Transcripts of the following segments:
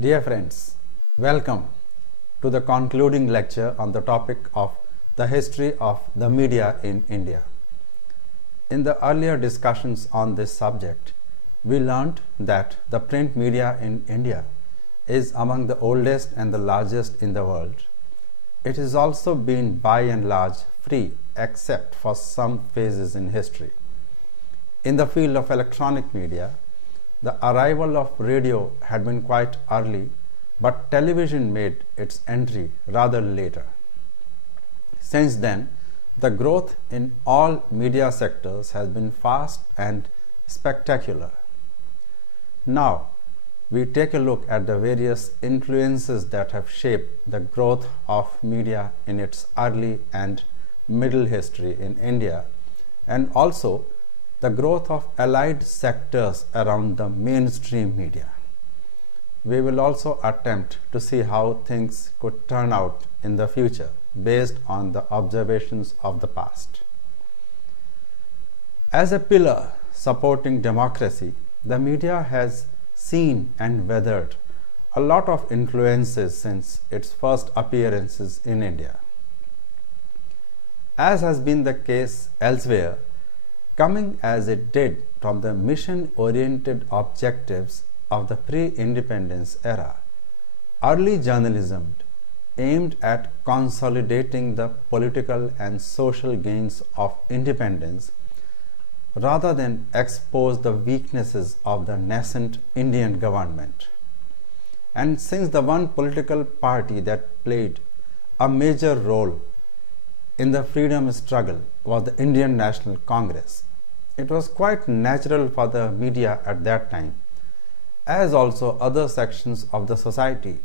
Dear friends, welcome to the concluding lecture on the topic of the history of the media in India. In the earlier discussions on this subject, we learned that the print media in India is among the oldest and the largest in the world. It has also been by and large free except for some phases in history. In the field of electronic media, the arrival of radio had been quite early, but television made its entry rather later. Since then, the growth in all media sectors has been fast and spectacular. Now, we take a look at the various influences that have shaped the growth of media in its early and middle history in India, and also the growth of allied sectors around the mainstream media. We will also attempt to see how things could turn out in the future based on the observations of the past. As a pillar supporting democracy, the media has seen and weathered a lot of influences since its first appearances in India. As has been the case elsewhere, coming as it did from the mission-oriented objectives of the pre-independence era, early journalism aimed at consolidating the political and social gains of independence rather than expose the weaknesses of the nascent Indian government. And since the one political party that played a major role in the freedom struggle was the Indian National Congress, it was quite natural for the media at that time, as also other sections of the society,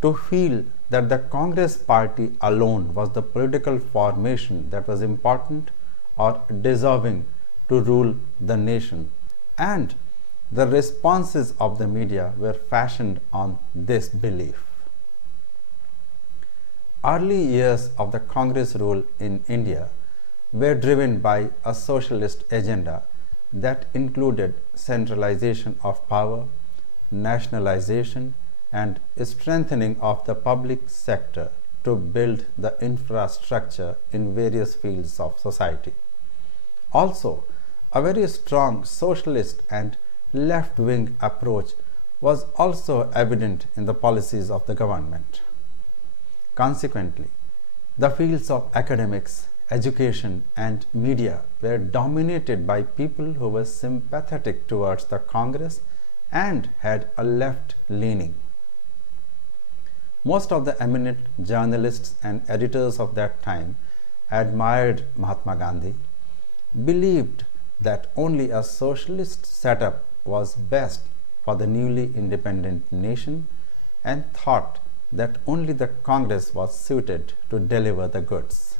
to feel that the Congress party alone was the political formation that was important or deserving to rule the nation, and the responses of the media were fashioned on this belief. Early years of the Congress rule in India were driven by a socialist agenda that included centralization of power, nationalization, and strengthening of the public sector to build the infrastructure in various fields of society. Also, a very strong socialist and left-wing approach was also evident in the policies of the government. Consequently, the fields of academics, education, and media were dominated by people who were sympathetic towards the Congress and had a left leaning. Most of the eminent journalists and editors of that time admired Mahatma Gandhi, believed that only a socialist setup was best for the newly independent nation, and thought that only the Congress was suited to deliver the goods.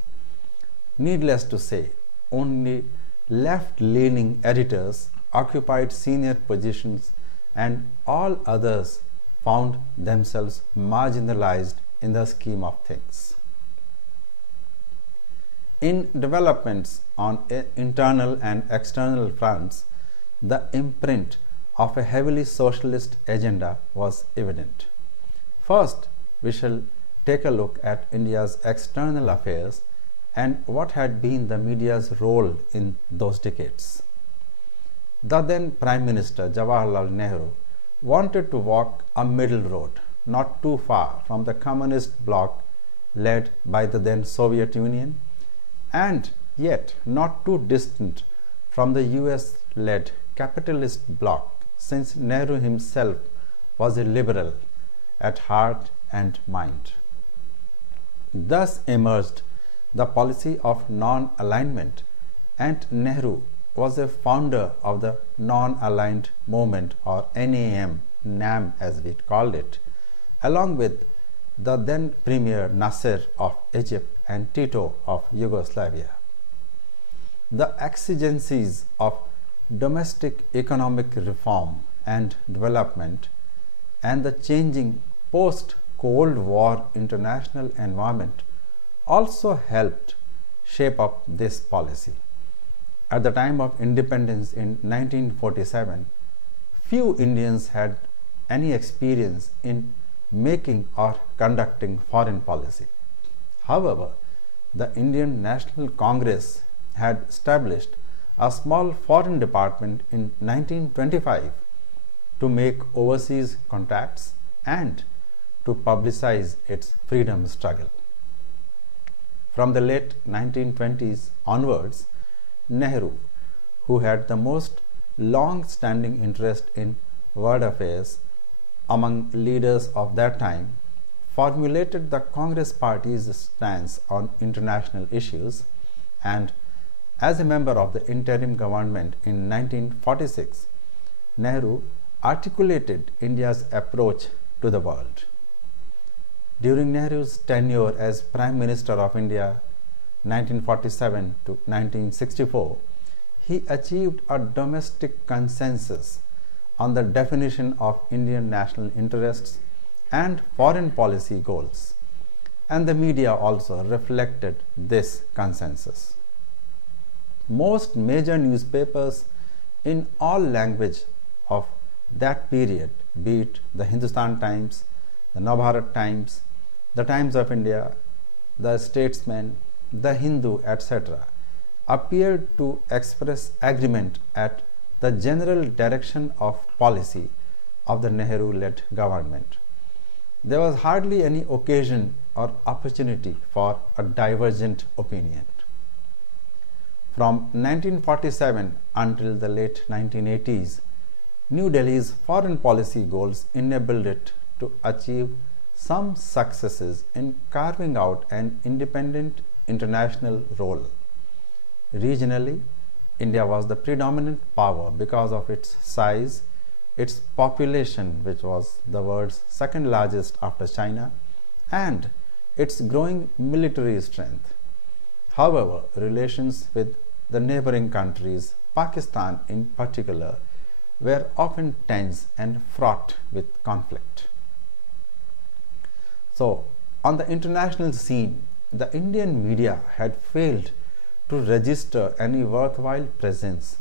Needless to say, only left-leaning editors occupied senior positions, and all others found themselves marginalized in the scheme of things. In developments on internal and external fronts, the imprint of a heavily socialist agenda was evident. First, we shall take a look at India's external affairs and what had been the media's role in those decades. The then Prime Minister Jawaharlal Nehru wanted to walk a middle road, not too far from the communist bloc led by the then Soviet Union, and yet not too distant from the US-led capitalist bloc, since Nehru himself was a liberal at heart and mind. Thus emerged the policy of non-alignment, and Nehru was a founder of the non-aligned movement, or NAM as we called it, along with the then Premier Nasser of Egypt and Tito of Yugoslavia. The exigencies of domestic economic reform and development and the changing post-Cold War international environment also helped shape up this policy. At the time of independence in 1947, few Indians had any experience in making or conducting foreign policy. However, the Indian National Congress had established a small foreign department in 1925 to make overseas contacts and to publicize its freedom struggle. From the late 1920s onwards, Nehru, who had the most long-standing interest in world affairs among leaders of that time, formulated the Congress Party's stance on international issues, and as a member of the interim government in 1946, Nehru articulated India's approach to the world. During Nehru's tenure as Prime Minister of India 1947 to 1964, he achieved a domestic consensus on the definition of Indian national interests and foreign policy goals, and the media also reflected this consensus. Most major newspapers in all language of that period, be it the Hindustan Times, the Navbharat Times, the Times of India, the Statesman, the Hindu, etc., appeared to express agreement at the general direction of policy of the Nehru-led government. There was hardly any occasion or opportunity for a divergent opinion. From 1947 until the late 1980s, New Delhi's foreign policy goals enabled it to achieve some successes in carving out an independent international role. Regionally, India was the predominant power because of its size, its population, which was the world's second largest after China, and its growing military strength. However, relations with the neighboring countries, Pakistan in particular, were often tense and fraught with conflict. So, on the international scene, the Indian media had failed to register any worthwhile presence,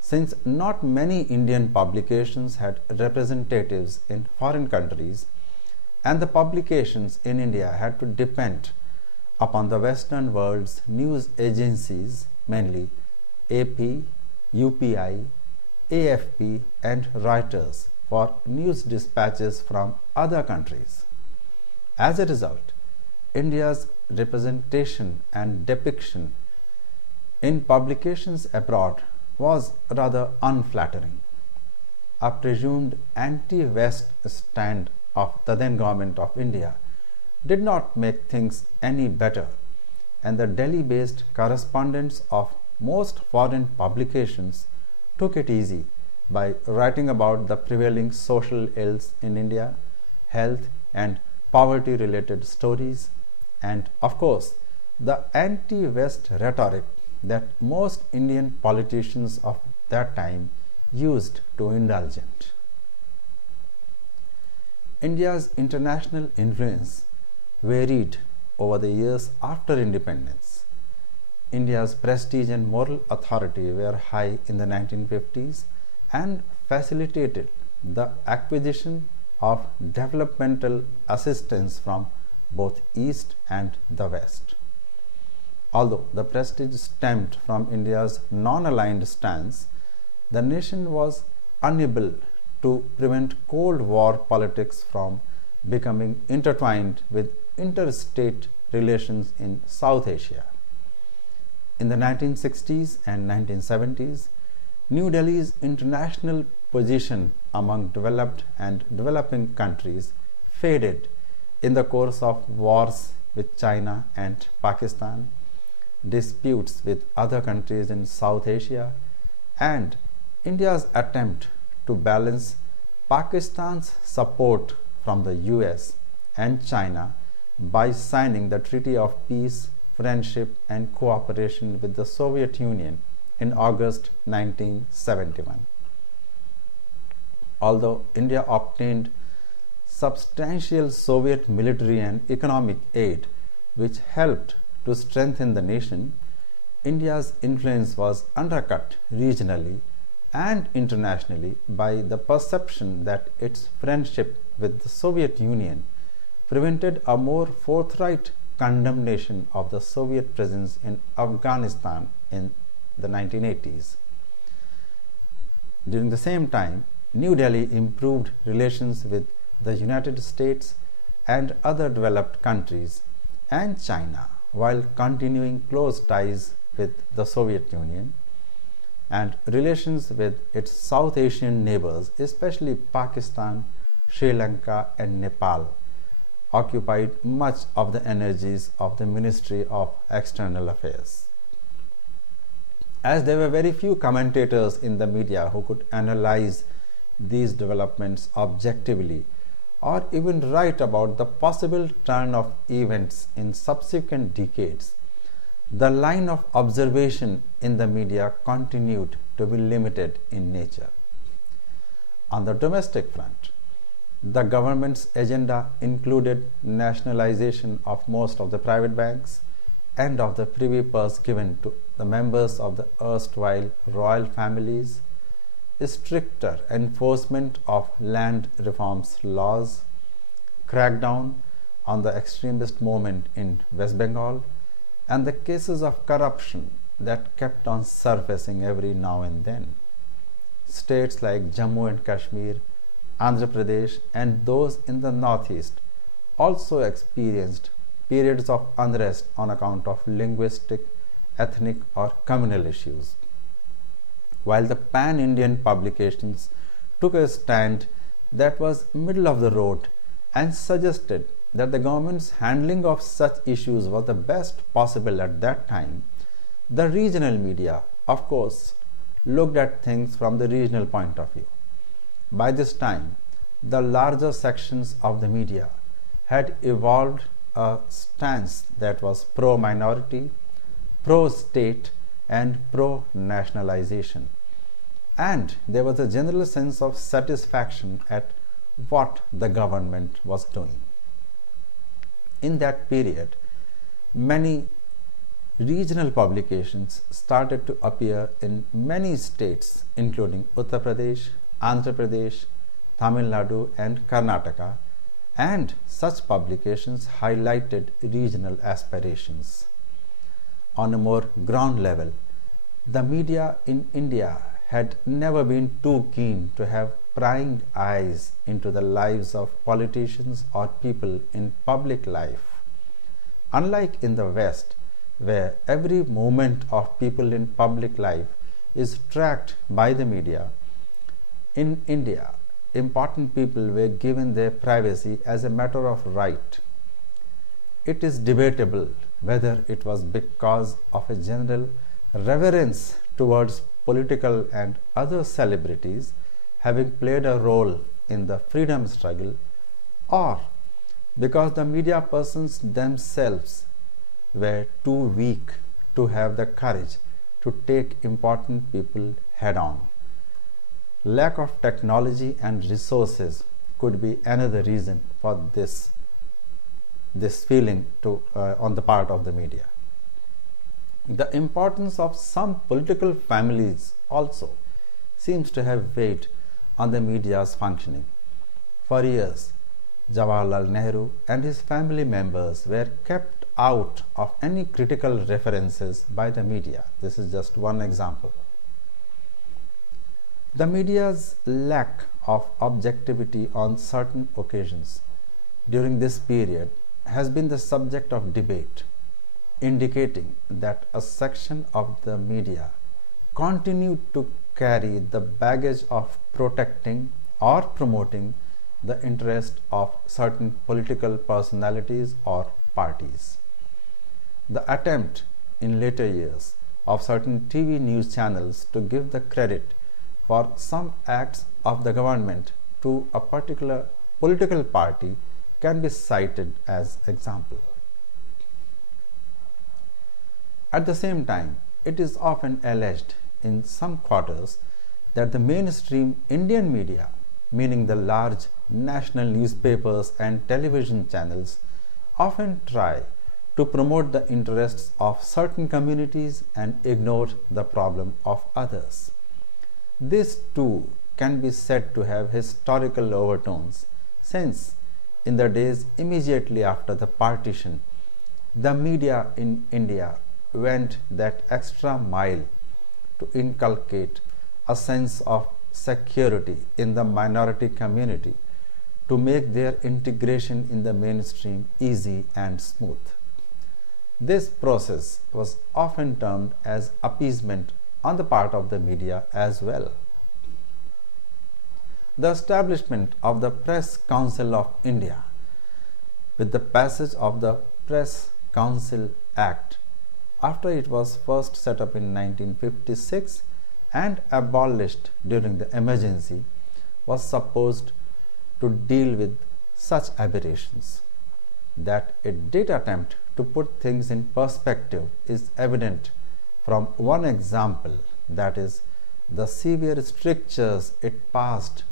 since not many Indian publications had representatives in foreign countries, and the publications in India had to depend upon the Western world's news agencies, mainly AP, UPI, AFP, and Reuters, for news dispatches from other countries. As a result, India's representation and depiction in publications abroad was rather unflattering. A presumed anti-West stand of the then government of India did not make things any better, and the Delhi-based correspondents of most foreign publications took it easy by writing about the prevailing social ills in India, health and poverty-related stories, and of course, the anti-West rhetoric that most Indian politicians of that time used to indulge in. India's international influence varied over the years after independence. India's prestige and moral authority were high in the 1950s and facilitated the acquisition of developmental assistance from both East and the West. Although the prestige stemmed from India's non-aligned stance, the nation was unable to prevent Cold War politics from becoming intertwined with interstate relations in South Asia. In the 1960s and 1970s, New Delhi's international position among developed and developing countries faded in the course of wars with China and Pakistan, disputes with other countries in South Asia, and India's attempt to balance Pakistan's support from the US and China by signing the Treaty of Peace, Friendship and Cooperation with the Soviet Union in August 1971. Although India obtained substantial Soviet military and economic aid which helped to strengthen the nation, India's influence was undercut regionally and internationally by the perception that its friendship with the Soviet Union prevented a more forthright condemnation of the Soviet presence in Afghanistan in the 1980s. During the same time, New Delhi improved relations with the United States and other developed countries and China while continuing close ties with the Soviet Union, and relations with its South Asian neighbors, especially Pakistan, Sri Lanka, and Nepal, occupied much of the energies of the Ministry of External Affairs. As there were very few commentators in the media who could analyze these developments objectively or even write about the possible turn of events in subsequent decades, the line of observation in the media continued to be limited in nature. On the domestic front, the government's agenda included nationalization of most of the private banks and of the privy purse given to the members of the erstwhile royal families, stricter enforcement of land reforms laws, crackdown on the extremist movement in West Bengal, and the cases of corruption that kept on surfacing every now and then. States like Jammu and Kashmir, Andhra Pradesh, and those in the northeast also experienced periods of unrest on account of linguistic, ethnic, or communal issues. While the pan-Indian publications took a stand that was middle of the road and suggested that the government's handling of such issues was the best possible at that time, the regional media, of course, looked at things from the regional point of view. By this time, the larger sections of the media had evolved a stance that was pro-minority, pro-state, and pro-nationalization. And there was a general sense of satisfaction at what the government was doing. In that period, many regional publications started to appear in many states, including Uttar Pradesh, Andhra Pradesh, Tamil Nadu, and Karnataka, and such publications highlighted regional aspirations. On a more ground level, the media in India had never been too keen to have prying eyes into the lives of politicians or people in public life. Unlike in the West, where every movement of people in public life is tracked by the media, in India, important people were given their privacy as a matter of right. It is debatable whether it was because of a general reverence towards political and other celebrities having played a role in the freedom struggle, or because the media persons themselves were too weak to have the courage to take important people head on. Lack of technology and resources could be another reason for this feeling on the part of the media. The importance of some political families also seems to have weighed on the media's functioning. For years, Jawaharlal Nehru and his family members were kept out of any critical references by the media. This is just one example. The media's lack of objectivity on certain occasions during this period has been the subject of debate, indicating that a section of the media continued to carry the baggage of protecting or promoting the interest of certain political personalities or parties. The attempt in later years of certain TV news channels to give the credit for some acts of the government to a particular political party can be cited as example. At the same time, it is often alleged in some quarters that the mainstream Indian media, meaning the large national newspapers and television channels, often try to promote the interests of certain communities and ignore the problem of others. This too can be said to have historical overtones, since in the days immediately after the partition, the media in India went that extra mile to inculcate a sense of security in the minority community to make their integration in the mainstream easy and smooth. This process was often termed as appeasement on the part of the media as well. The establishment of the Press Council of India with the passage of the Press Council Act after it was first set up in 1956 and abolished during the emergency was supposed to deal with such aberrations. That it did attempt to put things in perspective is evident from one example, that is, the severe strictures it passed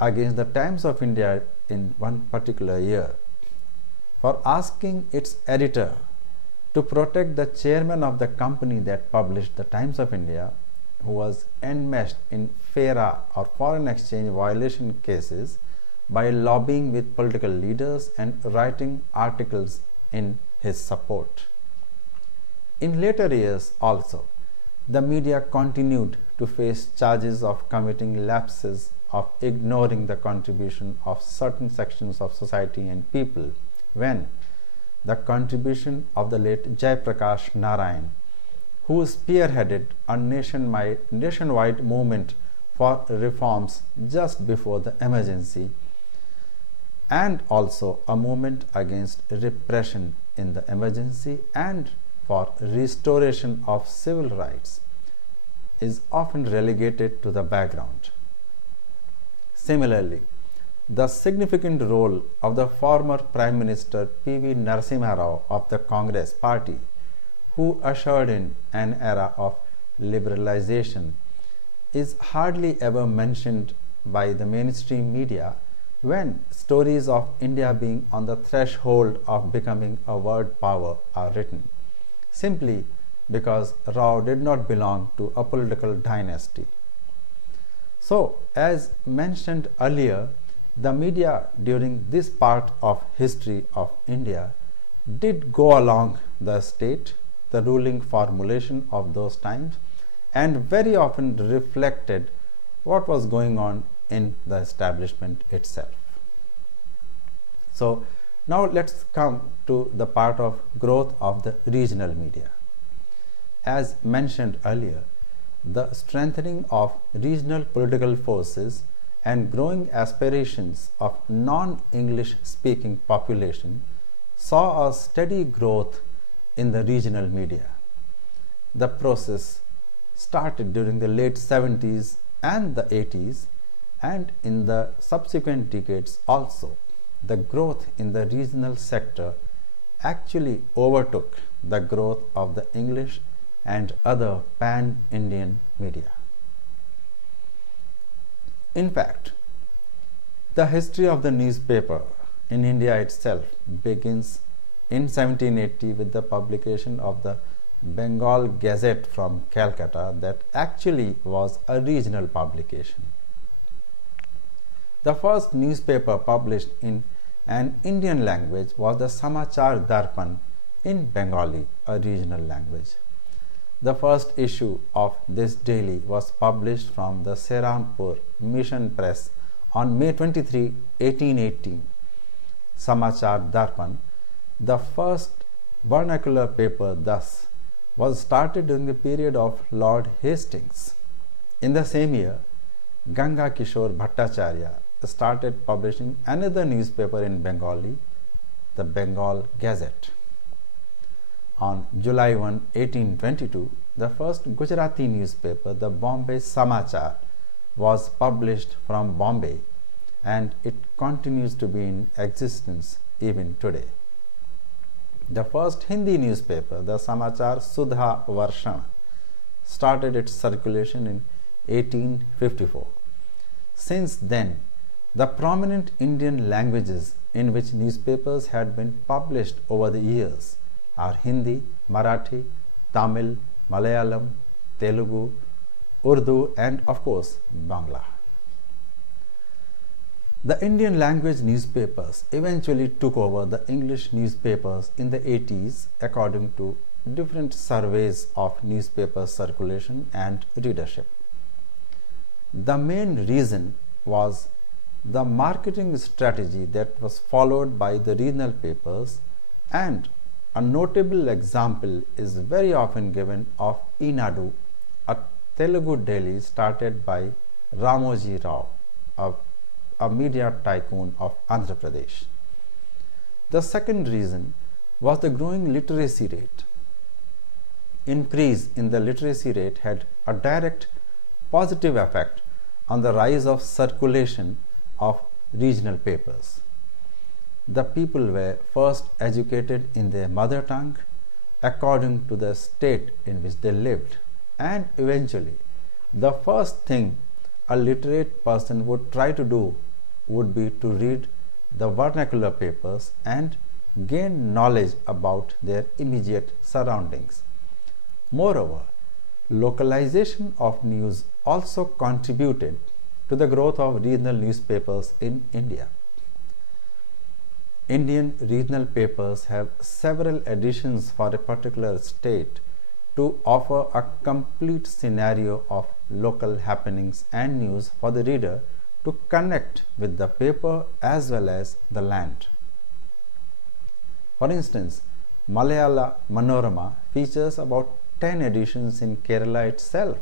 against the Times of India in one particular year for asking its editor to protect the chairman of the company that published the Times of India, who was enmeshed in FERA or foreign exchange violation cases, by lobbying with political leaders and writing articles in his support. In later years also, the media continued to face charges of committing lapses, of ignoring the contribution of certain sections of society and people, when the contribution of the late Jayaprakash Narayan, who spearheaded a nationwide movement for reforms just before the emergency, and also a movement against repression in the emergency and for restoration of civil rights, is often relegated to the background. Similarly, the significant role of the former Prime Minister P.V. Narasimha Rao of the Congress Party, who ushered in an era of liberalization, is hardly ever mentioned by the mainstream media when stories of India being on the threshold of becoming a world power are written, simply because Rao did not belong to a political dynasty. So, as mentioned earlier, the media during this part of history of India did go along the state, the ruling formulation of those times, and very often reflected what was going on in the establishment itself. So now let's come to the part of growth of the regional media. As mentioned earlier, the strengthening of regional political forces and growing aspirations of non-English speaking population saw a steady growth in the regional media. The process started during the late 70s and the 80s, and in the subsequent decades also, the growth in the regional sector actually overtook the growth of the English and other pan-Indian media. In fact, the history of the newspaper in India itself begins in 1780 with the publication of the Bengal Gazette from Calcutta, that actually was a regional publication. The first newspaper published in an Indian language was the Samachar Darpan in Bengali, a regional language. The first issue of this daily was published from the Serampur Mission Press on May 23, 1818. Samachar Darpan, the first vernacular paper, thus was started during the period of Lord Hastings. In the same year, Ganga Kishore Bhattacharya started publishing another newspaper in Bengali, the Bengal Gazette. On July 1, 1822, the first Gujarati newspaper, the Bombay Samachar, was published from Bombay, and it continues to be in existence even today. The first Hindi newspaper, the Samachar Sudha Varshana, started its circulation in 1854. Since then, the prominent Indian languages in which newspapers had been published over the years are Hindi, Marathi, Tamil, Malayalam, Telugu, Urdu, and of course Bangla. The Indian language newspapers eventually took over the English newspapers in the 80s according to different surveys of newspaper circulation and readership. The main reason was the marketing strategy that was followed by the regional papers, and a notable example is very often given of Enadu, a Telugu daily started by Ramoji Rao, a media tycoon of Andhra Pradesh. The second reason was the growing literacy rate. Increase in the literacy rate had a direct positive effect on the rise of circulation of regional papers. The people were first educated in their mother tongue according to the state in which they lived, and eventually the first thing a literate person would try to do would be to read the vernacular papers and gain knowledge about their immediate surroundings. Moreover, localization of news also contributed to the growth of regional newspapers in India. Indian regional papers have several editions for a particular state to offer a complete scenario of local happenings and news for the reader to connect with the paper as well as the land. For instance, Malayala Manorama features about 10 editions in Kerala itself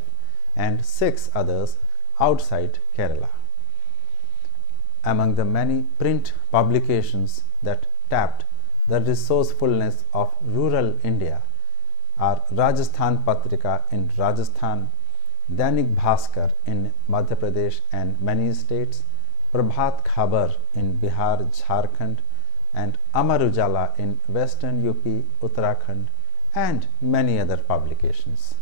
and 6 others outside Kerala. Among the many print publications that tapped the resourcefulness of rural India are Rajasthan Patrika in Rajasthan, Dainik Bhaskar in Madhya Pradesh and many states, Prabhat Khabar in Bihar, Jharkhand, and Amar Ujala in Western UP, Uttarakhand, and many other publications.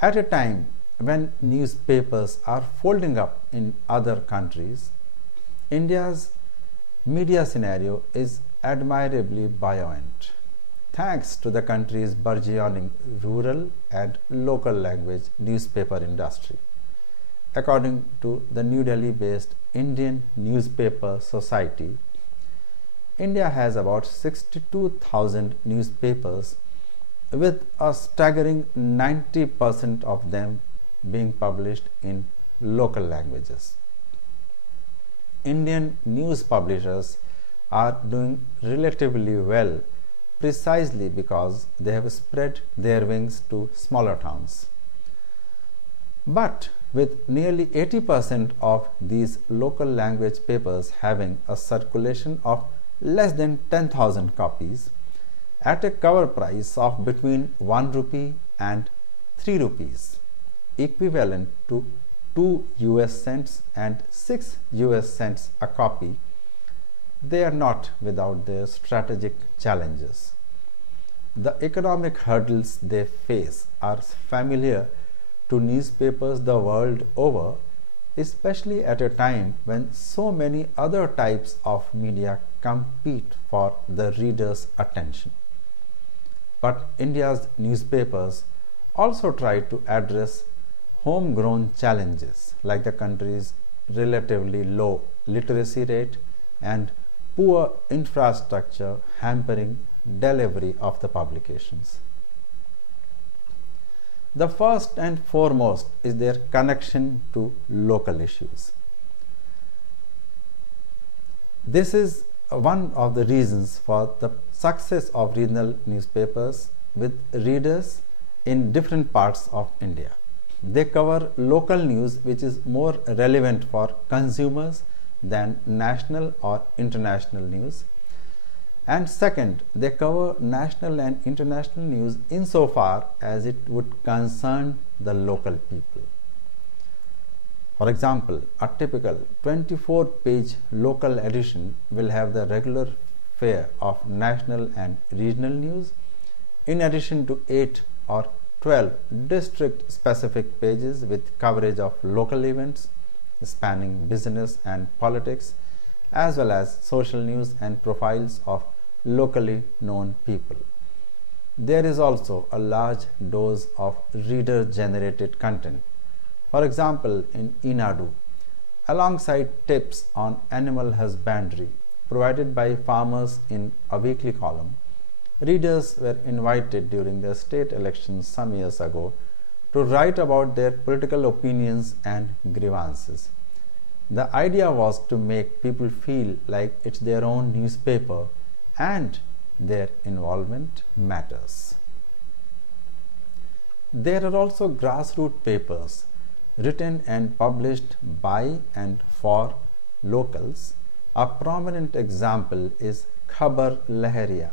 At a time when newspapers are folding up in other countries, India's media scenario is admirably buoyant, thanks to the country's burgeoning rural and local language newspaper industry. According to the New Delhi-based Indian Newspaper Society, India has about 62,000 newspapers, with a staggering 90% of them being published in local languages. Indian news publishers are doing relatively well precisely because they have spread their wings to smaller towns. But with nearly 80% of these local language papers having a circulation of less than 10,000 copies at a cover price of between 1 rupee and 3 rupees, equivalent to 2 US cents and 6 US cents a copy, they are not without their strategic challenges. The economic hurdles they face are familiar to newspapers the world over, especially at a time when so many other types of media compete for the reader's attention. But India's newspapers also try to address homegrown challenges like the country's relatively low literacy rate and poor infrastructure hampering delivery of the publications. The first and foremost is their connection to local issues. This is one of the reasons for the success of regional newspapers with readers in different parts of India. They cover local news which is more relevant for consumers than national or international news. And second, they cover national and international news insofar as it would concern the local people. For example, a typical 24-page local edition will have the regular fare of national and regional news, in addition to 8 or 12 district-specific pages with coverage of local events spanning business and politics, as well as social news and profiles of locally known people. There is also a large dose of reader-generated content. For example, in Inadu, alongside tips on animal husbandry provided by farmers in a weekly column, readers were invited during the state elections some years ago to write about their political opinions and grievances. The idea was to make people feel like it's their own newspaper and their involvement matters. There are also grassroots papers written and published by and for locals. A prominent example is Khabar Lahariya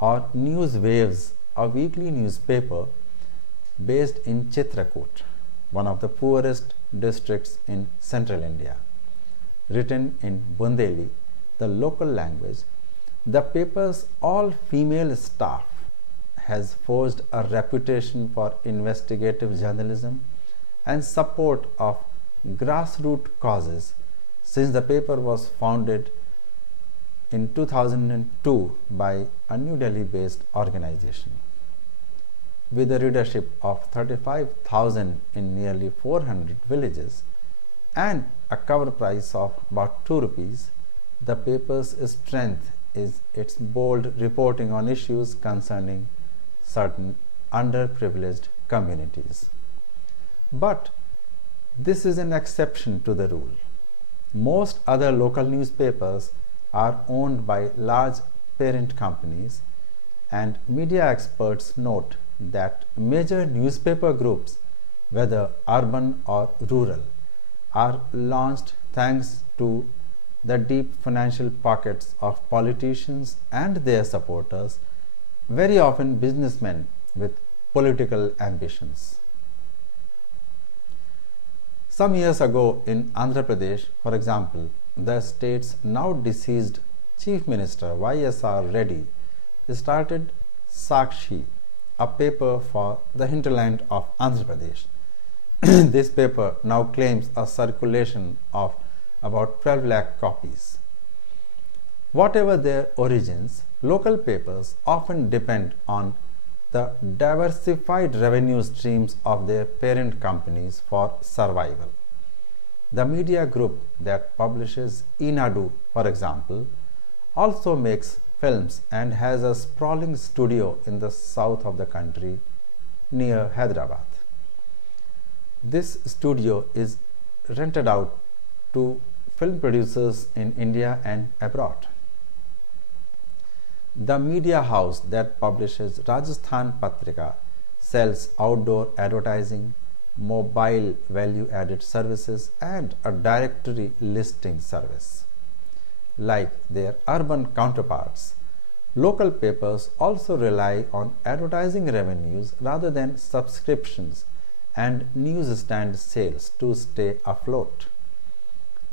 or News Waves, a weekly newspaper based in Chitrakoot, one of the poorest districts in central India. Written in Bundeli, the local language, the paper's all-female staff has forged a reputation for investigative journalism and support of grassroots causes since the paper was founded in 2002 by a New Delhi-based organization. With a readership of 35,000 in nearly 400 villages and a cover price of about 2 rupees, the paper's strength is its bold reporting on issues concerning certain underprivileged communities. But this is an exception to the rule. Most other local newspapers are owned by large parent companies, and media experts note that major newspaper groups, whether urban or rural, are launched thanks to the deep financial pockets of politicians and their supporters, very often businessmen with political ambitions. Some years ago in Andhra Pradesh, for example, the state's now deceased Chief Minister Y.S.R. Reddy started Sakshi, a paper for the hinterland of Andhra Pradesh. This paper now claims a circulation of about 12 lakh copies. Whatever their origins, local papers often depend on the diversified revenue streams of their parent companies for survival. The media group that publishes Inadu, for example, also makes films and has a sprawling studio in the south of the country near Hyderabad. This studio is rented out to film producers in India and abroad. The media house that publishes Rajasthan Patrika sells outdoor advertising, mobile value-added services, and a directory listing service. Like their urban counterparts, local papers also rely on advertising revenues rather than subscriptions and newsstand sales to stay afloat.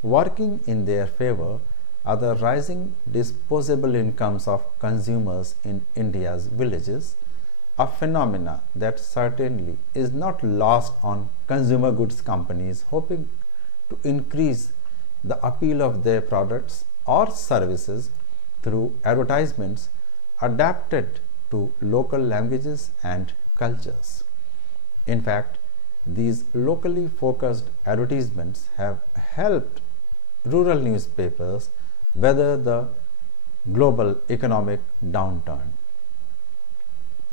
Working in their favor are the rising disposable incomes of consumers in India's villages, a phenomena that certainly is not lost on consumer goods companies hoping to increase the appeal of their products or services through advertisements adapted to local languages and cultures. In fact, these locally focused advertisements have helped rural newspapers weather the global economic downturn.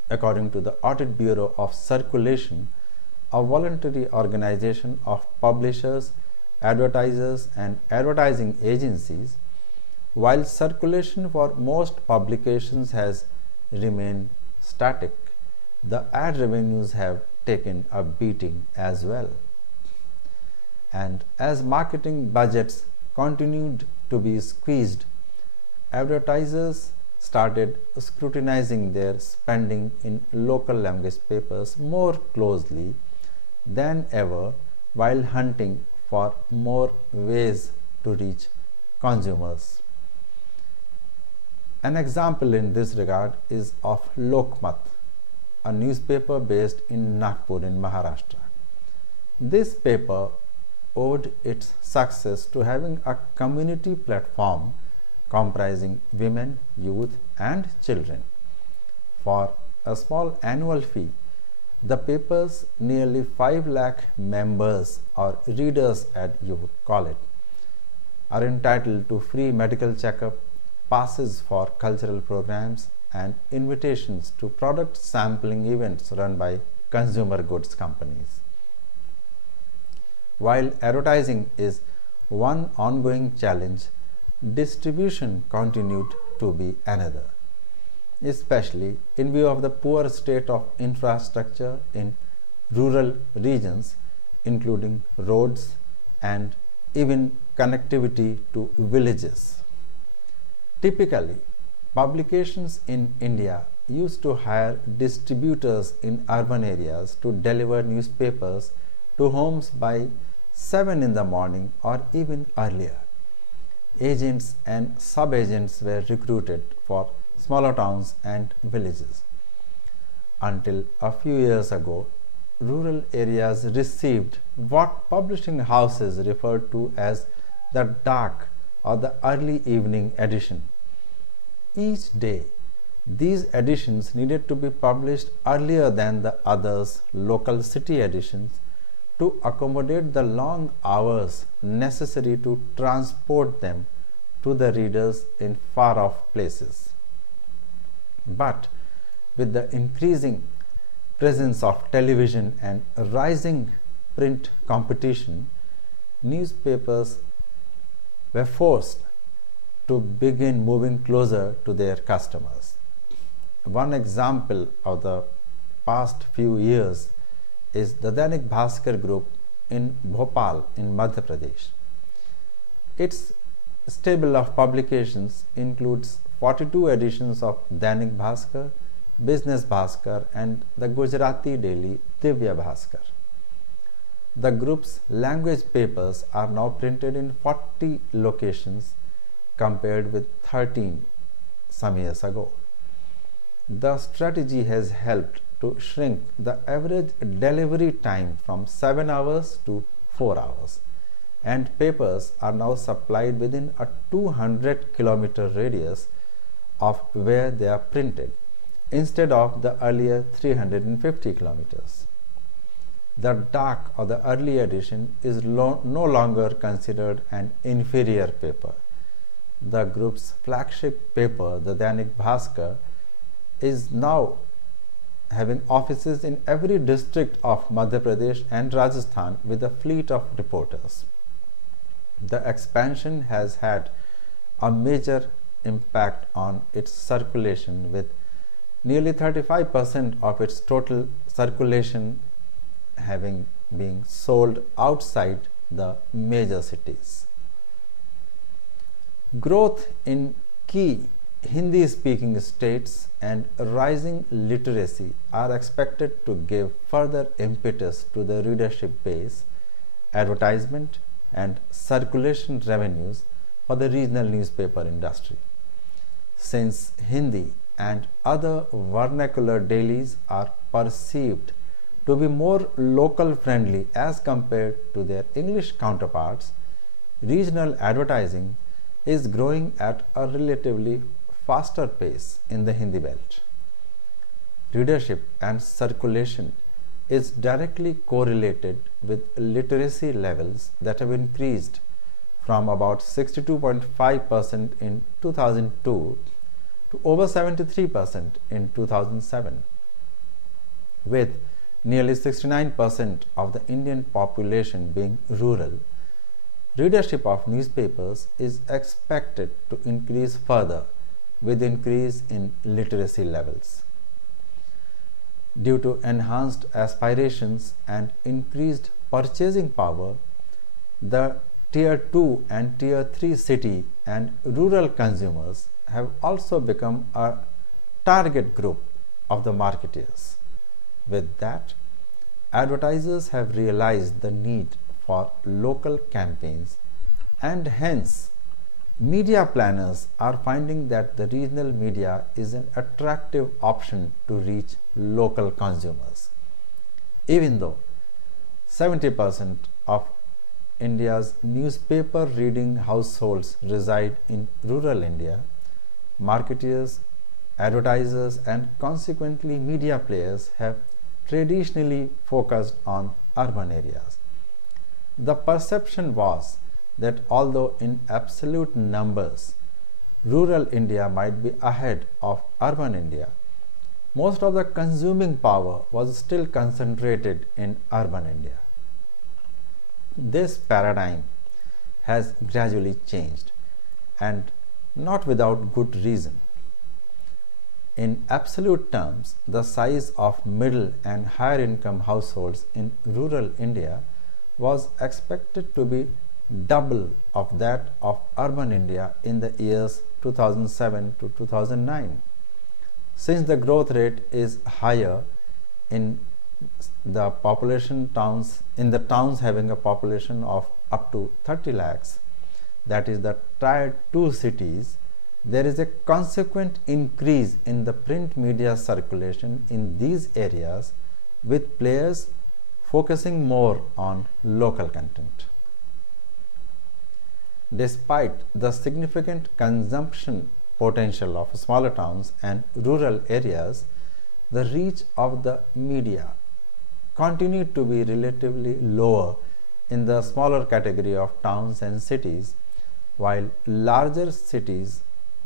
According to the Audit Bureau of Circulation, a voluntary organization of publishers, advertisers, and advertising agencies, while circulation for most publications has remained static, the ad revenues have taken a beating as well. And as marketing budgets continued to be squeezed, advertisers started scrutinizing their spending in local language papers more closely than ever while hunting for more ways to reach consumers. An example in this regard is of Lokmat, a newspaper based in Nagpur in Maharashtra. This paper owed its success to having a community platform comprising women, youth, and children. For a small annual fee, the paper's nearly 5 lakh members or readers, as you would call it, are entitled to free medical checkup, passes for cultural programs, and invitations to product sampling events run by consumer goods companies. While advertising is one ongoing challenge, distribution continued to be another, especially in view of the poor state of infrastructure in rural regions, including roads and even connectivity to villages. Typically, publications in India used to hire distributors in urban areas to deliver newspapers to homes by 7 in the morning or even earlier. Agents and sub-agents were recruited for smaller towns and villages. Until a few years ago, rural areas received what publishing houses referred to as the dark or the early evening edition. Each day, these editions needed to be published earlier than the others' local city editions to accommodate the long hours necessary to transport them to the readers in far off places. But with the increasing presence of television and rising print competition, newspapers were forced to begin moving closer to their customers. One example of the past few years is the Dainik Bhaskar group in Bhopal in Madhya Pradesh. Its stable of publications includes 42 editions of Dainik Bhaskar, Business Bhaskar, and the Gujarati daily Divya Bhaskar. The group's language papers are now printed in 40 locations compared with 13 some years ago. The strategy has helped to shrink the average delivery time from 7 hours to 4 hours, and papers are now supplied within a 200-kilometer radius of where they are printed instead of the earlier 350 kilometers. The dark or the early edition is no longer considered an inferior paper. The group's flagship paper, the Dainik Bhaskar, is now having offices in every district of Madhya Pradesh and Rajasthan with a fleet of reporters. The expansion has had a major impact on its circulation, with nearly 35% of its total circulation having been sold outside the major cities. Growth in key Hindi-speaking states and rising literacy are expected to give further impetus to the readership base, advertisement, and circulation revenues for the regional newspaper industry. Since Hindi and other vernacular dailies are perceived to be more local friendly as compared to their English counterparts, regional advertising is growing at a relatively faster pace in the Hindi belt. Readership and circulation is directly correlated with literacy levels that have increased from about 62.5% in 2002 to over 73% in 2007. With nearly 69% of the Indian population being rural, readership of newspapers is expected to increase further with increase in literacy levels. Due to enhanced aspirations and increased purchasing power, the Tier 2 and Tier 3 city and rural consumers have also become a target group of the marketeers. With that, advertisers have realized the need for local campaigns, and hence media planners are finding that the regional media is an attractive option to reach local consumers. Even though 70% of India's newspaper reading households reside in rural India, marketeers advertisers and consequently media players have traditionally focused on urban areas. The perception was that although in absolute numbers rural India might be ahead of urban India, most of the consuming power was still concentrated in urban India. This paradigm has gradually changed, and not without good reason. In absolute terms, the size of middle and higher income households in rural India was expected to be double of that of urban India in the years 2007 to 2009. Since the growth rate is higher in the towns having a population of up to 30 lakhs, that is the tier 2 cities, there is a consequent increase in the print media circulation in these areas, with players focusing more on local content. Despite the significant consumption potential of smaller towns and rural areas, the reach of the media continued to be relatively lower in the smaller category of towns and cities, while larger cities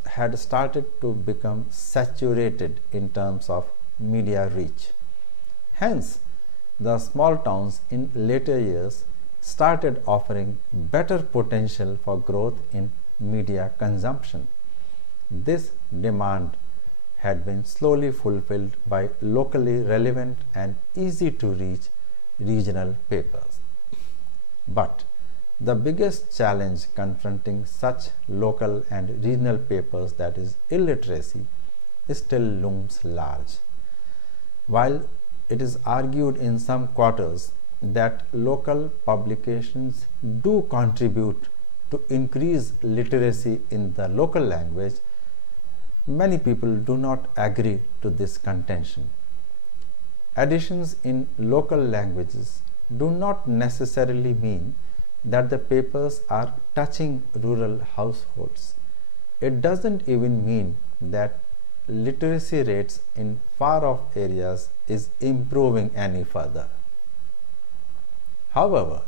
had started to become saturated in terms of media reach. Hence, the small towns in later years started offering better potential for growth in media consumption. This demand had been slowly fulfilled by locally relevant and easy to reach regional papers. But the biggest challenge confronting such local and regional papers, that is illiteracy, still looms large. While it is argued in some quarters that local publications do contribute to increase literacy in the local language, many people do not agree to this contention. Editions in local languages do not necessarily mean that the papers are touching rural households. It doesn't even mean that literacy rates in far off areas is improving any further. However,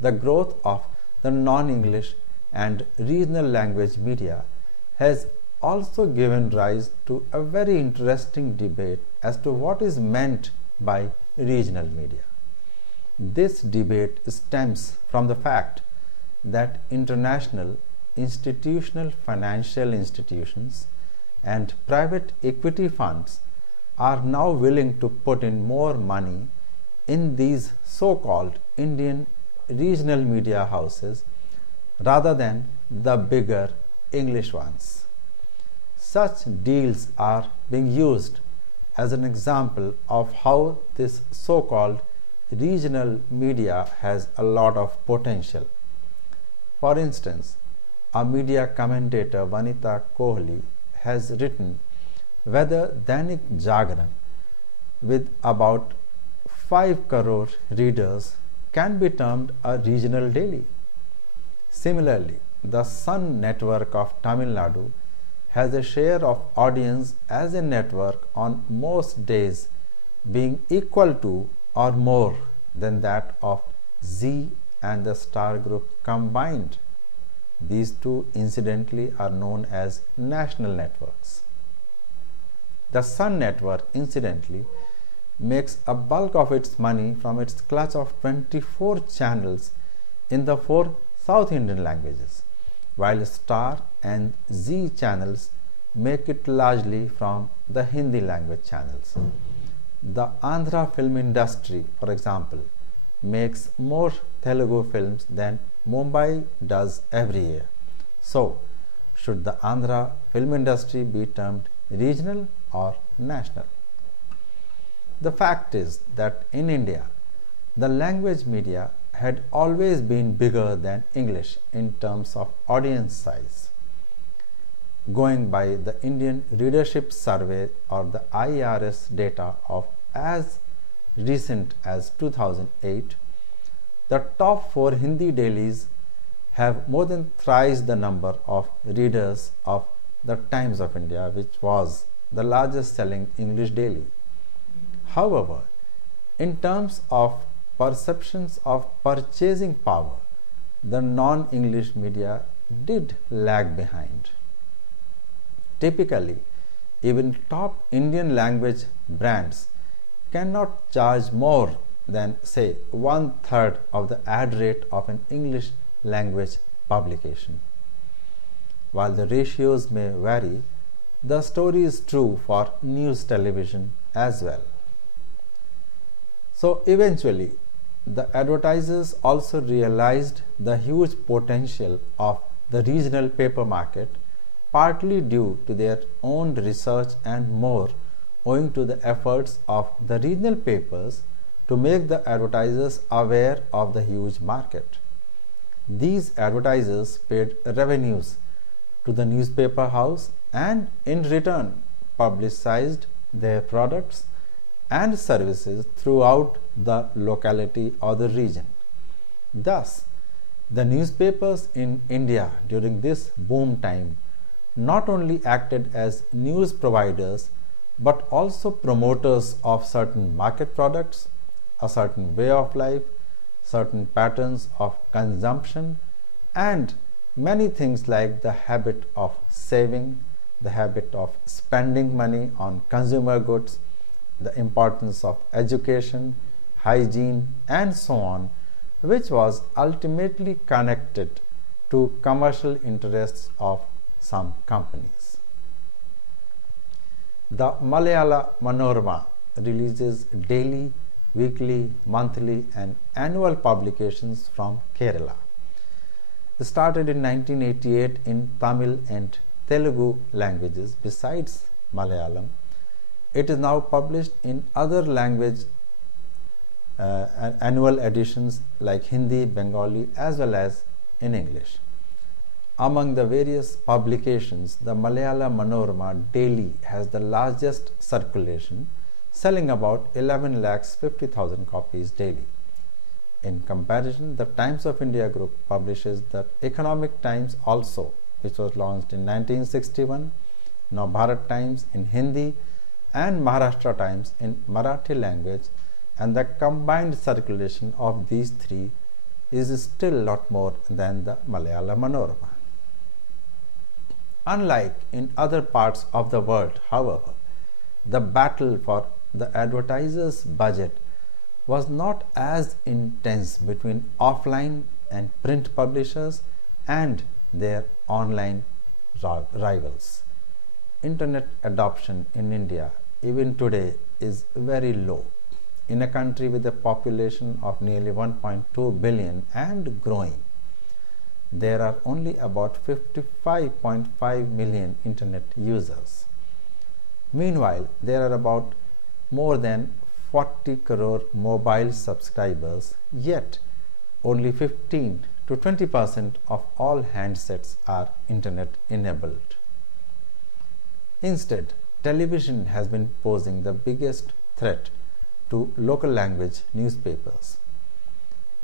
the growth of the non-English and regional language media has also given rise to a very interesting debate as to what is meant by regional media. This debate stems from the fact that international institutional financial institutions and private equity funds are now willing to put in more money in these so-called Indian regional media houses rather than the bigger English ones. Such deals are being used as an example of how this so-called regional media has a lot of potential. For instance, a media commentator, Vanita Kohli, has written whether Dainik Jagran, with about 5 crore readers, can be termed a regional daily. Similarly, the Sun network of Tamil Nadu has a share of audience as a network on most days being equal to or more than that of Zee and the Star Group combined. These two incidentally are known as national networks. The Sun network incidentally makes a bulk of its money from its clutch of 24 channels in the 4 South Indian languages, while Star and Zee channels make it largely from the Hindi language channels. The Andhra film industry, for example, makes more Telugu films than Mumbai does every year. So, should the Andhra film industry be termed regional or national? The fact is that in India, the language media had always been bigger than English in terms of audience size. Going by the Indian Readership Survey or the IRS data of as recent as 2008, the top 4 Hindi dailies have more than thrice the number of readers of the Times of India, which was the largest selling English daily. However, in terms of perceptions of purchasing power, the non-English media did lag behind. Typically, even top Indian language brands cannot charge more than, say, 1/3 of the ad rate of an English language publication. While the ratios may vary, the story is true for news television as well. So eventually, the advertisers also realized the huge potential of the regional paper market, partly due to their own research and more owing to the efforts of the regional papers to make the advertisers aware of the huge market. These advertisers paid revenues to the newspaper house and in return publicized their products and services throughout the locality or the region. Thus, the newspapers in India during this boom time not only acted as news providers but also promoters of certain market products, a certain way of life, certain patterns of consumption, and many things like the habit of saving, the habit of spending money on consumer goods, the importance of education, hygiene, and so on, which was ultimately connected to commercial interests of some companies. The Malayala Manorama releases daily, weekly, monthly, and annual publications from Kerala. It started in 1988 in Tamil and Telugu languages besides Malayalam. It is now published in other language annual editions like Hindi, Bengali, as well as in English. Among the various publications, the Malayala Manorama daily has the largest circulation, selling about 11,50,000 copies daily. In comparison, the Times of India group publishes the Economic Times also, which was launched in 1961, now Bharat Times in Hindi and Maharashtra Times in Marathi language, and the combined circulation of these three is still a lot more than the Malayala Manorama. Unlike in other parts of the world, however, the battle for the advertisers' budget was not as intense between offline and print publishers and their online rivals. Internet adoption in India even today is very low. In a country with a population of nearly 1.2 billion and growing, there are only about 55.5 million internet users. Meanwhile, there are about more than 40 crore mobile subscribers, yet only 15 to 20% of all handsets are internet enabled. Instead, television has been posing the biggest threat to local language newspapers.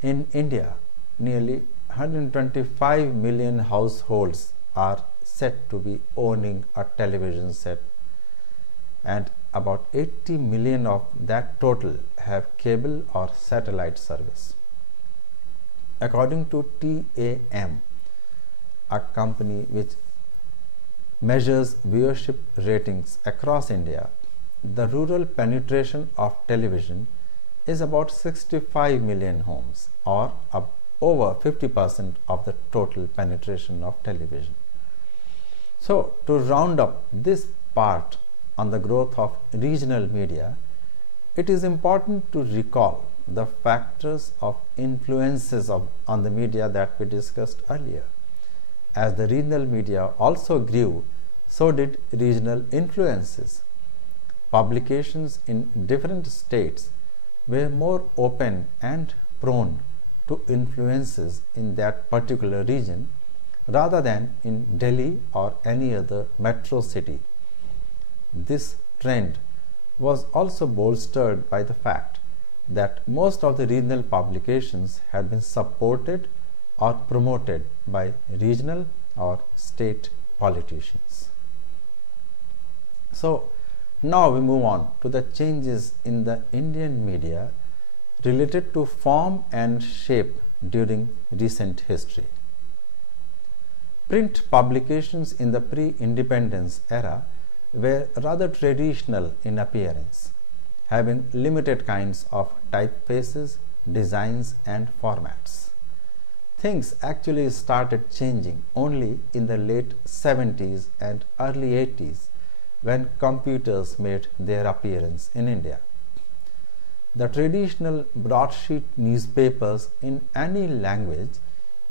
In India, nearly 125 million households are said to be owning a television set, and about 80 million of that total have cable or satellite service. According to TAM, a company which measures viewership ratings across India, the rural penetration of television is about 65 million homes, or over 50% of the total penetration of television. So, to round up this part on the growth of regional media, it is important to recall the factors of influences on the media that we discussed earlier. As the regional media also grew, so did regional influences. Publications in different states were more open and prone to influences in that particular region rather than in Delhi or any other metro city. This trend was also bolstered by the fact that most of the regional publications had been supported or promoted by regional or state politicians. So, Now we move on to the changes in the Indian media related to form and shape during recent history. Print publications in the pre-independence era were rather traditional in appearance, having limited kinds of typefaces, designs and formats. Things actually started changing only in the late 70s and early 80s when computers made their appearance in India. The traditional broadsheet newspapers in any language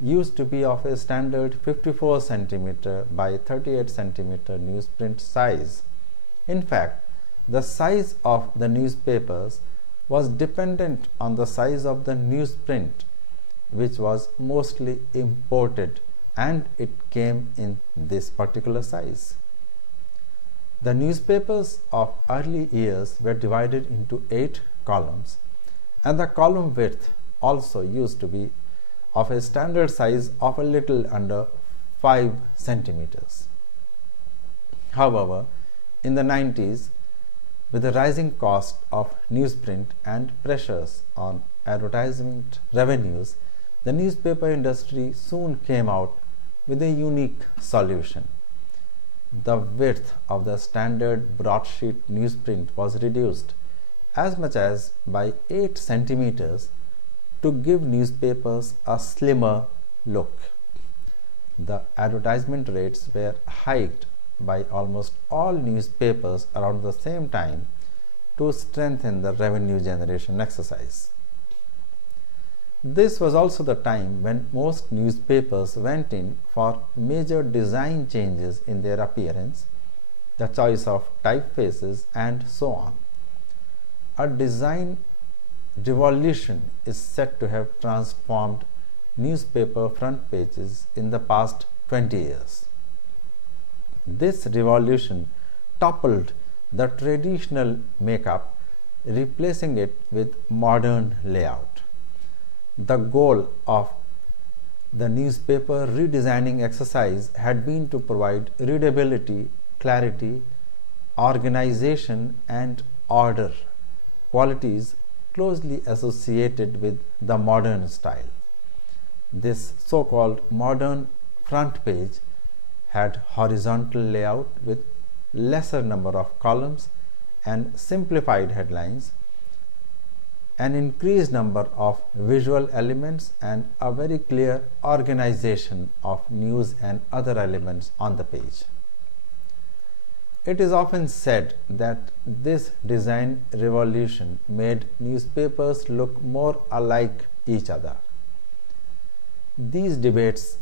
used to be of a standard 54 cm by 38 cm newsprint size. In fact, the size of the newspapers was dependent on the size of the newsprint, which was mostly imported, and it came in this particular size. The newspapers of early years were divided into 8 columns, and the column width also used to be of a standard size of a little under 5 centimeters. However, in the 90s, with the rising cost of newsprint and pressures on advertisement revenues, the newspaper industry soon came out with a unique solution. The width of the standard broadsheet newsprint was reduced as much as by 8 centimeters to give newspapers a slimmer look. The advertisement rates were hiked by almost all newspapers around the same time to strengthen the revenue generation exercise. This was also the time when most newspapers went in for major design changes in their appearance, the choice of typefaces, and so on. A design revolution is said to have transformed newspaper front pages in the past 20 years. This revolution toppled the traditional makeup, replacing it with modern layout. The goal of the newspaper redesigning exercise had been to provide readability, clarity, organization, and order, qualities closely associated with the modern style. This so-called modern front page had horizontal layout with lesser number of columns and simplified headlines, an increased number of visual elements, and a very clear organization of news and other elements on the page. It is often said that this design revolution made newspapers look more alike each other. These debates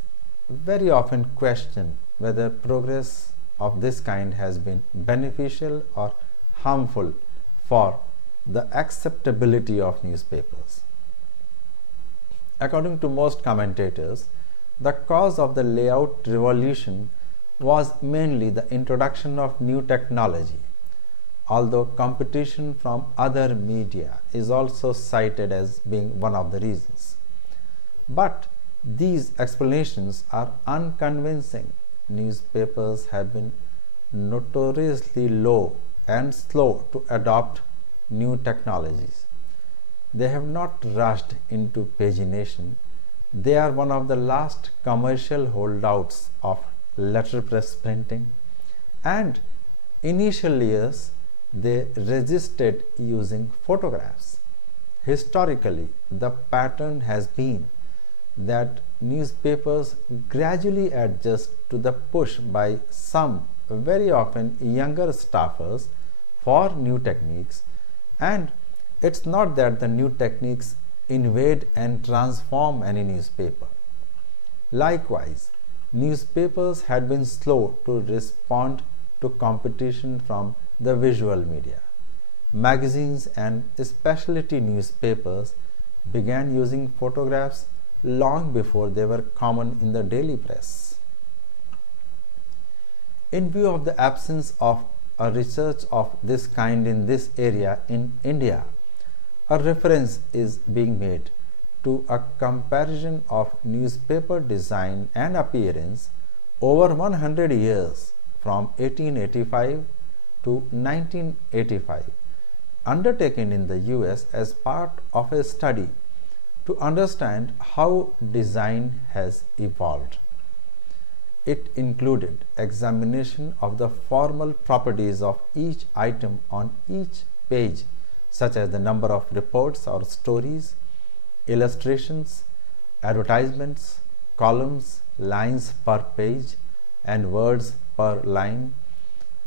very often question whether progress of this kind has been beneficial or harmful for the acceptability of newspapers. According to most commentators, the cause of the layout revolution was mainly the introduction of new technology, although competition from other media is also cited as being one of the reasons. But these explanations are unconvincing. Newspapers have been notoriously low and slow to adopt new technologies. They have not rushed into pagination. They are one of the last commercial holdouts of letterpress printing, and initial years they resisted using photographs. Historically, the pattern has been that newspapers gradually adjust to the push by some, very often younger staffers, for new techniques, and it's not that the new techniques invade and transform any newspaper. Likewise, newspapers had been slow to respond to competition from the visual media. Magazines and specialty newspapers began using photographs long before they were common in the daily press. In view of the absence of a research of this kind in this area in India, a reference is being made to a comparison of newspaper design and appearance over 100 years from 1885 to 1985, undertaken in the US as part of a study to understand how design has evolved. It included examination of the formal properties of each item on each page, such as the number of reports or stories, illustrations, advertisements, columns, lines per page, and words per line,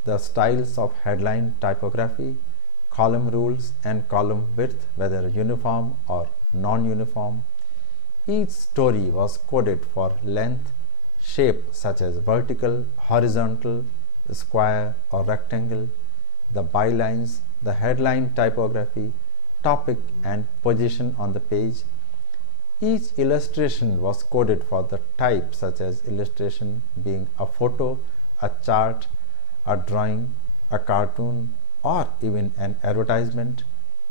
the styles of headline typography, column rules, and column width, whether uniform or non-uniform. Each story was coded for length, shape such as vertical, horizontal, square, or rectangle, the bylines, the headline typography, topic, and position on the page. Each illustration was coded for the type, such as illustration being a photo, a chart, a drawing, a cartoon, or even an advertisement,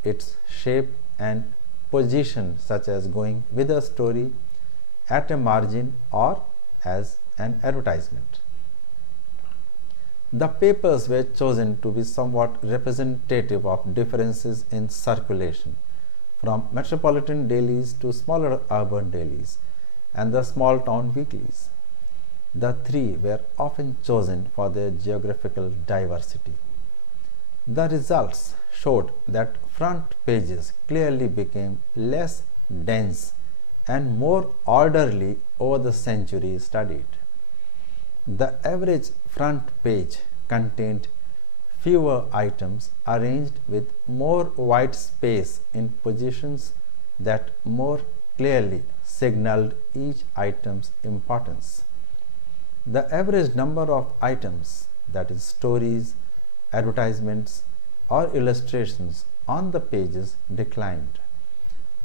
its shape and position, such as going with a story, at a margin, or as an advertisement. The papers were chosen to be somewhat representative of differences in circulation, from metropolitan dailies to smaller urban dailies and the small town weeklies. The three were often chosen for their geographical diversity. The results showed that front pages clearly became less dense and more orderly over the centuries studied. The average front page contained fewer items arranged with more white space in positions that more clearly signaled each item's importance. The average number of items, that is, stories, advertisements, or illustrations on the pages declined.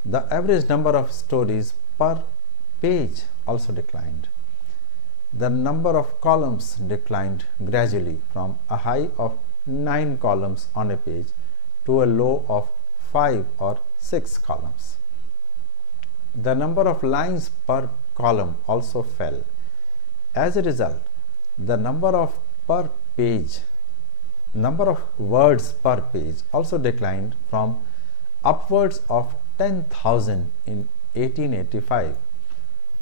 The average number of stories per page also declined. The number of columns declined gradually from a high of 9 columns on a page to a low of 5 or 6 columns. The number of lines per column also fell. As a result, the number of words per page also declined from upwards of 10,000 in 1885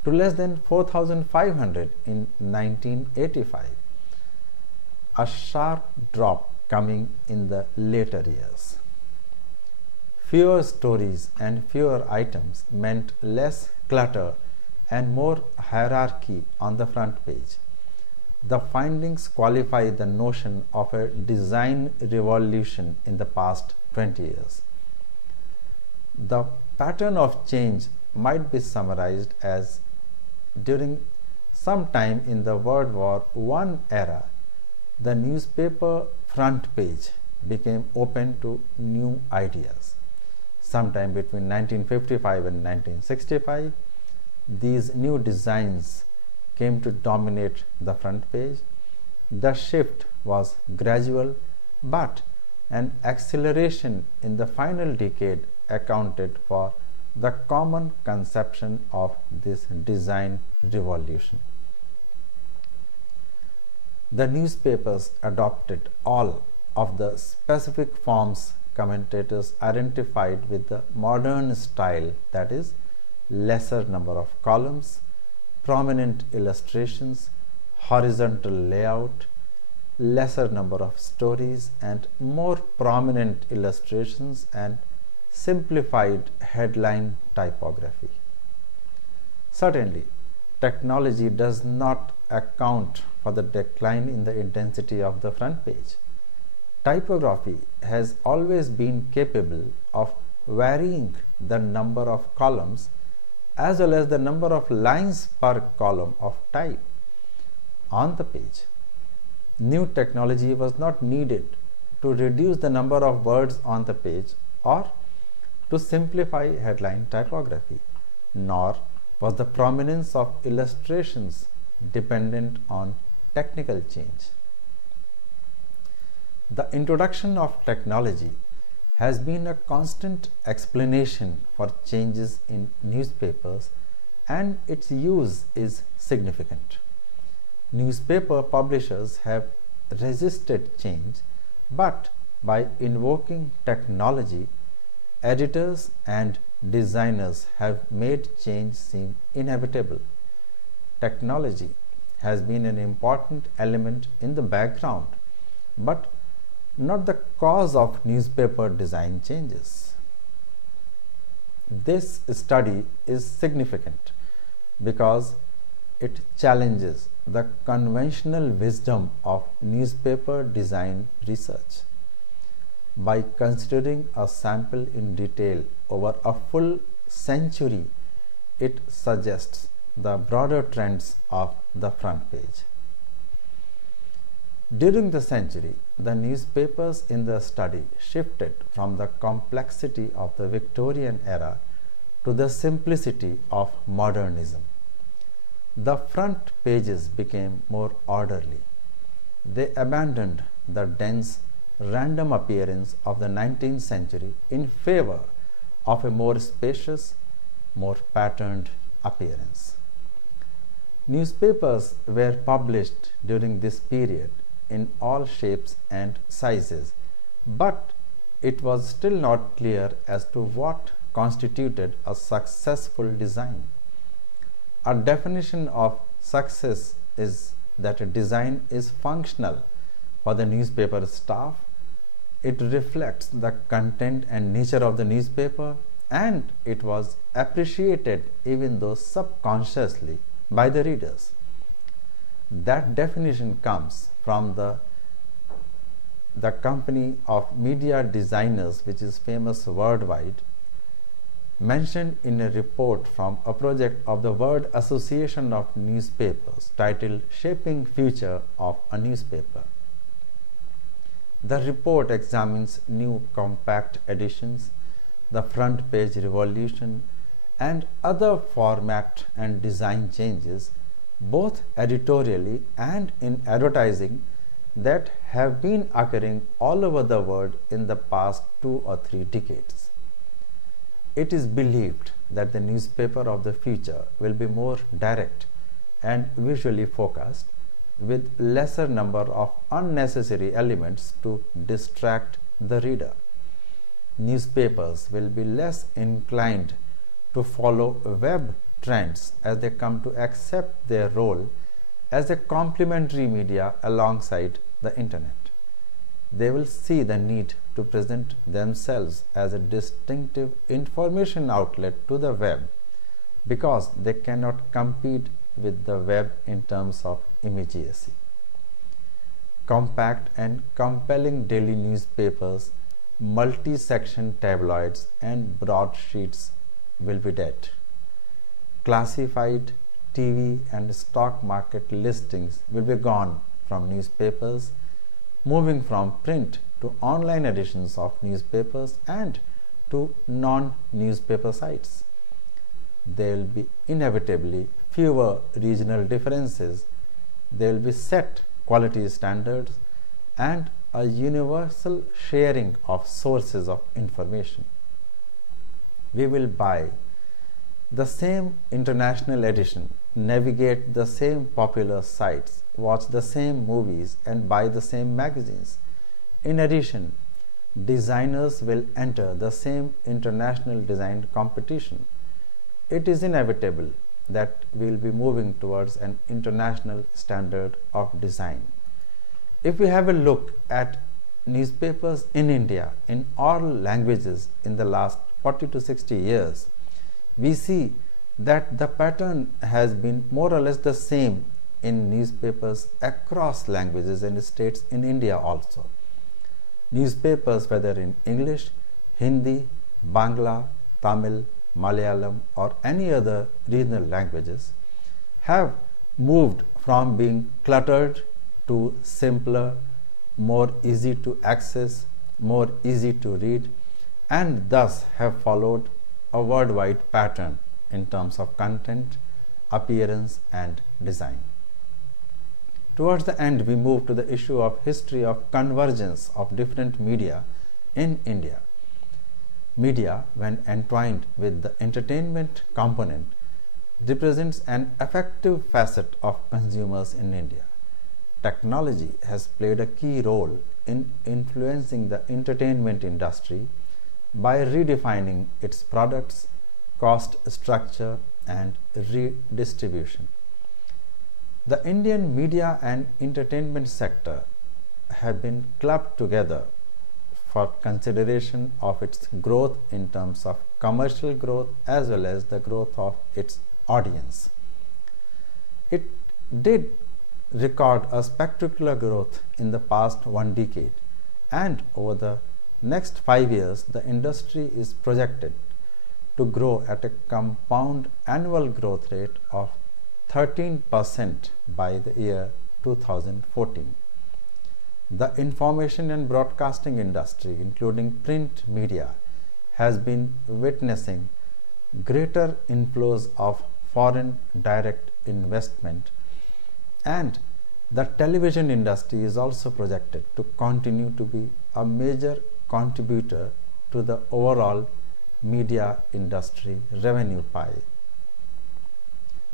to less than 4,500 in 1985, a sharp drop coming in the later years. Fewer stories and fewer items meant less clutter and more hierarchy on the front page. The findings qualify the notion of a design revolution in the past 20 years. The pattern of change might be summarized as during some time in the World War I era, the newspaper front page became open to new ideas. Sometime between 1955 and 1965, these new designs came to dominate the front page. The shift was gradual, but an acceleration in the final decade accounted for the common conception of this design revolution. The newspapers adopted all of the specific forms commentators identified with the modern style, that is, lesser number of columns, prominent illustrations, horizontal layout, lesser number of stories, and more prominent illustrations and simplified headline typography. Certainly, technology does not account for the decline in the intensity of the front page. Typography has always been capable of varying the number of columns as well as the number of lines per column of type on the page. New technology was not needed to reduce the number of words on the page or to simplify headline typography, nor was the prominence of illustrations dependent on technical change. The introduction of technology has been a constant explanation for changes in newspapers, and its use is significant. Newspaper publishers have resisted change But by invoking technology, editors and designers have made change seem inevitable. Technology has been an important element in the background, but not the cause of newspaper design changes. This study is significant because it challenges the conventional wisdom of newspaper design research. By considering a sample in detail over a full century, it suggests the broader trends of the front page. During the century, the newspapers in the study shifted from the complexity of the Victorian era to the simplicity of modernism. The front pages became more orderly. They abandoned the dense, random appearance of the 19th century in favor of a more spacious, more patterned appearance. Newspapers were published during this period in all shapes and sizes, but it was still not clear as to what constituted a successful design. A definition of success is that a design is functional for the newspaper staff, it reflects the content and nature of the newspaper, and it was appreciated even though subconsciously by the readers. That definition comes from the company of media designers, which is famous worldwide, mentioned in a report from a project of the World Association of Newspapers titled Shaping Future of a Newspaper. The report examines new compact editions, the front page revolution, and other format and design changes, both editorially and in advertising, that have been occurring all over the world in the past 2 or 3 decades. It is believed that the newspaper of the future will be more direct and visually focused, with lesser number of unnecessary elements to distract the reader. Newspapers will be less inclined to follow web trends as they come to accept their role as a complementary media alongside the internet. They will see the need to present themselves as a distinctive information outlet to the web because they cannot compete with the web in terms of immediacy. Compact and compelling daily newspapers, multi-section tabloids, and broadsheets will be dead. Classified TV and stock market listings will be gone from newspapers, moving from print to online editions of newspapers and to non-newspaper sites. There will be inevitably fewer regional differences. There will be set quality standards and a universal sharing of sources of information. We will buy the same international edition, navigate the same popular sites, watch the same movies, and buy the same magazines. In addition, designers will enter the same international design competition. It is inevitable that we will be moving towards an international standard of design. If we have a look at newspapers in India in all languages in the last 40 to 60 years, we see that the pattern has been more or less the same in newspapers across languages and states in India also. Newspapers, whether in English, Hindi, Bangla, Tamil, Malayalam, or any other regional languages, have moved from being cluttered to simpler, more easy to access, more easy to read, and thus have followed a worldwide pattern in terms of content, appearance, and design. Towards the end, we move to the issue of history of convergence of different media in India. Media, when entwined with the entertainment component, represents an effective facet of consumers in India. Technology has played a key role in influencing the entertainment industry by redefining its products, cost structure, and redistribution. The Indian media and entertainment sector have been clubbed together for consideration of its growth in terms of commercial growth as well as the growth of its audience. It did record a spectacular growth in the past one decade, and over the next 5 years, the industry is projected to grow at a compound annual growth rate of 13% by the year 2014. The information and broadcasting industry, including print media, has been witnessing greater inflows of foreign direct investment, and the television industry is also projected to continue to be a major contributor to the overall media industry revenue pie.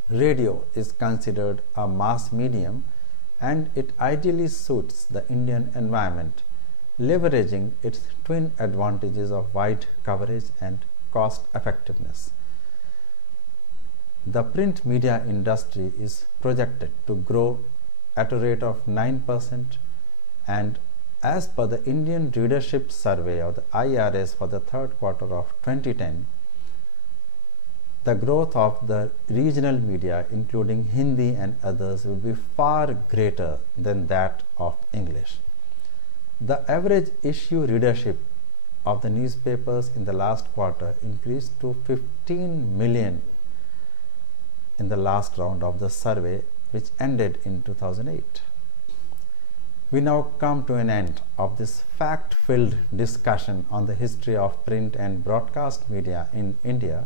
Radio is considered a mass medium, and it ideally suits the Indian environment, leveraging its twin advantages of wide coverage and cost effectiveness. The print media industry is projected to grow at a rate of 9%, and as per the Indian Readership Survey of the IRS for the third quarter of 2010, the growth of the regional media, including Hindi and others, will be far greater than that of English. The average issue readership of the newspapers in the last quarter increased to 15 million in the last round of the survey, which ended in 2008. We now come to an end of this fact-filled discussion on the history of print and broadcast media in India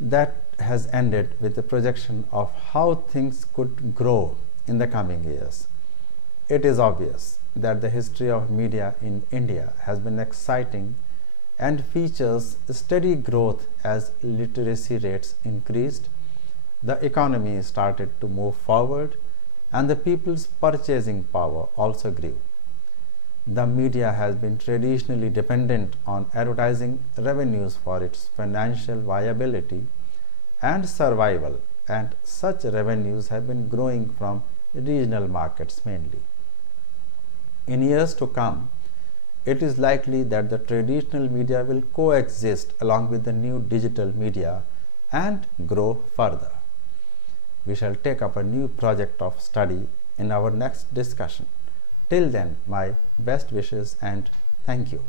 that has ended with the projection of how things could grow in the coming years. It is obvious that the history of media in India has been exciting and features steady growth as literacy rates increased, the economy started to move forward, and the people's purchasing power also grew. The media has been traditionally dependent on advertising revenues for its financial viability and survival, and such revenues have been growing from regional markets mainly. In years to come, it is likely that the traditional media will coexist along with the new digital media and grow further. We shall take up a new project of study in our next discussion. Till then, my best wishes and thank you.